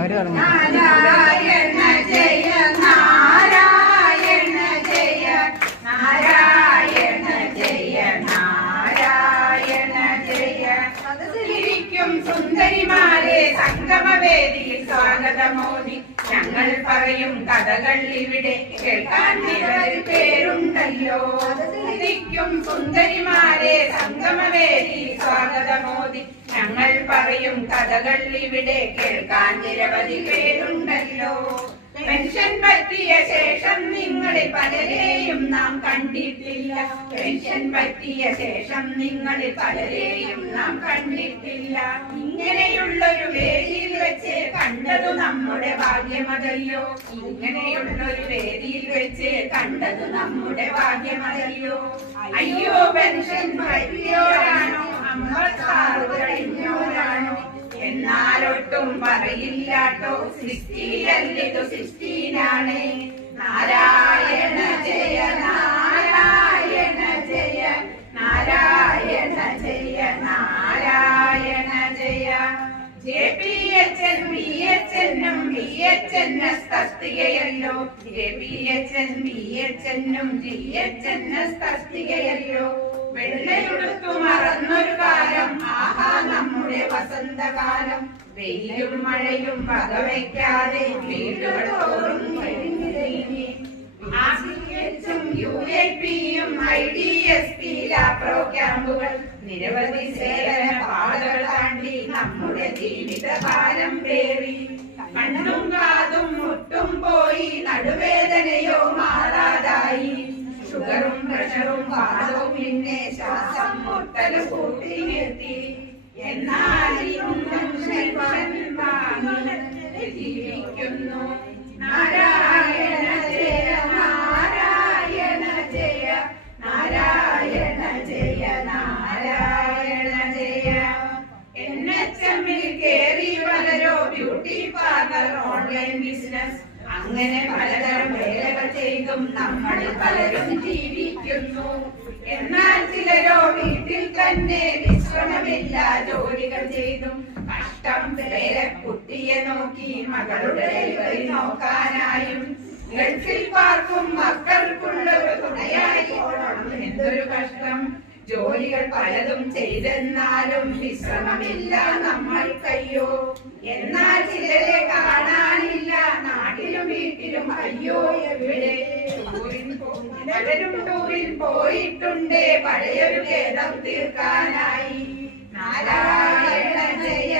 അവര് പറഞ്ഞു നാരായണ ജയ നാരായണ ജയ നാരായണ ജയ നാരായണ ജയ. സദസ്സിലിരിക്കും സുന്ദരിമാരെ സംഗമവേദിയിൽ സ്വാഗതമോദി ഞങ്ങൾ പറയും കഥകൾ ഇവിടെ കേൾക്കാൻ നിരവധി പേരുണ്ടല്ലോ. സദസ്സിലിരിക്കും സുന്ദരിമാരെ സംഗമവേദിയിൽ സ്വാഗതമോദി ഞങ്ങൾ പറയും കഥകൾ ഇവിടെ കേൾക്കാൻ നിരവധി പേരുണ്ടല്ലോ. പെൻഷൻ പറ്റിയ ശേഷം നിങ്ങളിൽ പലരെയും നാം കണ്ടിട്ടില്ല. പെൻഷൻ പറ്റിയ ശേഷം നിങ്ങളിൽ പലരെയും നാം കണ്ടിട്ടില്ല. ഇങ്ങനെയുള്ളൊരു വേദിയിൽ വെച്ച് കണ്ടതു നമ്മുടെ ഭാഗ്യമതല്ലോ. ഇങ്ങനെയുള്ളൊരു വേദിയിൽ വെച്ച് കണ്ടതു നമ്മുടെ ഭാഗ്യമതല്ലോ. അയ്യോ പെൻഷൻ പറ്റിയോരാണോ കഴിഞ്ഞോരാണോ എന്നാലൊട്ടും പറയില്ലാട്ടോ. 60 അല്ലിതു 16 നാരായണ ജയ നാരായണ ജയ നാരായണ ജയ നാരായണ ജയ. JPHN BHN-ഉം BHNS തസ്തികയല്ലോ. JPHN BHN-ഉം GHNS തസ്തികയല്ലോ. വെള്ളയുടുത്തു മറന്നൊരു കാലം ആഹാ നമ്മുടെ വസന്തകാലം. വെയിലും മഴയും വകവയ്ക്കാതെ വീടുകൾ തോറും UAP-യും IDSP ലാപ്രോ ക്യാമ്പുകൾ നിരവധി സേവന പാതകൾ താണ്ടി നമ്മുടെ ജീവിതകാലം പേറി. കണ്ണും കാതും മുട്ടും പോയി നടുവേദനയോ മാറാതായി. ഷുഗറും പ്രഷറും വാദവും പിന്നെ ശ്വാസം മുട്ടലും കൂട്ടി നിർത്തി. എന്നാൽ ജീവിക്കുന്നു. നാരായണ ജയ നാരായണ ജയ നാരായണ ജയ നാരായണ ജയ. NHM-ൽ കേറി പലരോ ബ്യൂട്ടി പാർലർ ഓൺലൈൻ ബിസിനസ് അങ്ങനെ പലതരം വേലകൾ ചെയ്തും നമ്മൾ പലരും ജീവിക്കുന്നു. എന്നാൽ ചിലരോ വീട്ടിൽ തന്നെ വിശ്രമമില്ല ജോലികൾ ചെയ്തും കഷ്ടം പേരെ കുട്ടിയെ നോക്കി മകളുടെ ഡെലിവറി നോക്കാനായും ഗൾഫിൽ പാർക്കും മക്കൾക്കുള്ളൊരു തുണയായി ഓടണം. എന്തൊരു കഷ്ടം. ജോലികൾ പലതും ചെയ്തെന്നാലും വിശ്രമമില്ല നമ്മൾക്കയ്യോ. എന്നാൽ ചിലരെ കാണാനില്ല നാട്ടിലും വീട്ടിലും. അയ്യോ എവിടെ പലരും ടൂറിൽ പോയിട്ടുണ്ട് പഴയൊരു ഖേദം തീർക്കാനായി. നാരായണ ജയ